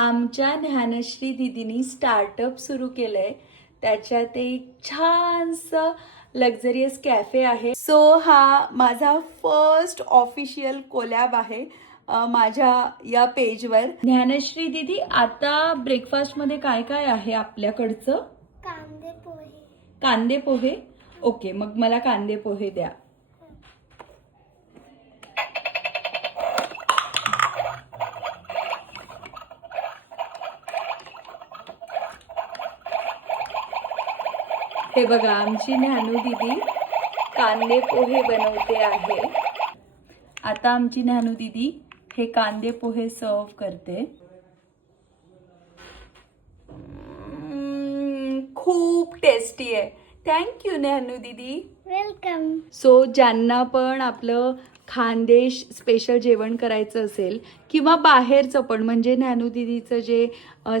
आमच्या ज्ञानश्री दीदीनी स्टार्टअप सुरू केलंय. त्याच्यात एक छानसं लक्झरियस कॅफे आहे. सो हा माझा फर्स्ट ऑफिशियल कोलॅब आहे माझ्या या पेजवर. ज्ञानश्री दीदी, आता ब्रेकफास्टमध्ये काय काय आहे आपल्याकडचं? कांदे पोहे. कांदे पोहे. ओके, मग मला कांदे पोहे द्या. हे बघा, आमची ज्ञानू दीदी कांदे पोहे बनवते आहे. आता आमची ज्ञानू दीदी हे कांदे पोहे सर्व करते. खूप टेस्टी आहे. थँक्यू ज्ञानू दीदी. वेलकम. सो ज्यांना पण आपलं खानदेश स्पेशल जेवण करायचं असेल किंवा बाहेरचं पण, म्हणजे ज्ञानू दीदीचं जे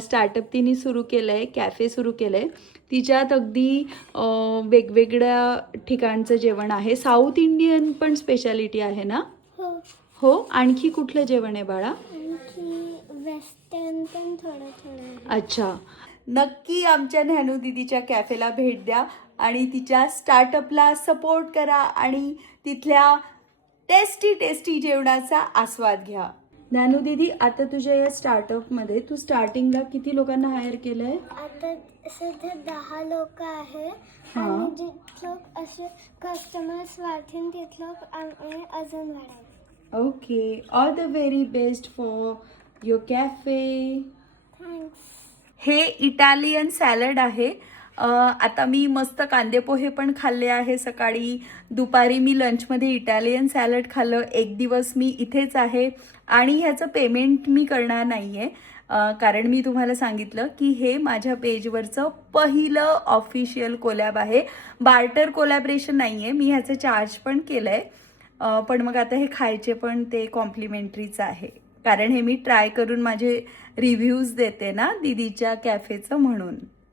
स्टार्टअप तिने सुरू केलं आहे, कॅफे सुरू केलं आहे, तिच्यात अगदी वेगवेगळ्या ठिकाणचं जेवण आहे. साऊथ इंडियन पण स्पेशालिटी आहे ना? हो. हो. आणखी कुठलं जेवण आहे बाळा? आणखी वेस्टर्न पण थोडं थोडं आहे. अच्छा, नक्की आमच्या ज्ञानू दीदीच्या कॅफेला भेट द्या आणि तिच्या स्टार्टअपला सपोर्ट करा आणि तिथल्या टेस्टी टेस्टी जेवणाचा आस्वाद घ्या. ज्ञानू दीदी, आता तुझ्या या स्टार्टअपमध्ये तू स्टार्टिंगला किती लोकांना हायर केलंय? आता सध्या 10 लोक आहे. हा. आणि जिथलं असे कस्टमर्स वाढतील तिथलं आम्ही अजून वाढवू. Okay, all the very best for your cafe. Thanks. हे इटालियन सॅलड आहे. आता मी मस्त कांदे पोहे पण खाल्ले आहे सकाळी. दुपारी मी लंचमध्ये इटालियन सॅलड खाल्लं. एक दिवस मी इथेच आहे आणि ह्याचं पेमेंट मी करणार नाही आहे, कारण मी तुम्हाला सांगितलं की हे माझ्या पेजवरचं पहिलं ऑफिशियल कोलॅब आहे. बार्टर कोलॅबरेशन नाही आहे. मी ह्याचं चार्ज पण केलं आहे, पण मग आता हे खायचे पण ते कॉम्प्लिमेंटरीच आहे, कारण हे मी ट्राय करून माझे रिव्ह्यूज देते ना दीदीच्या कॅफेचं, म्हणून.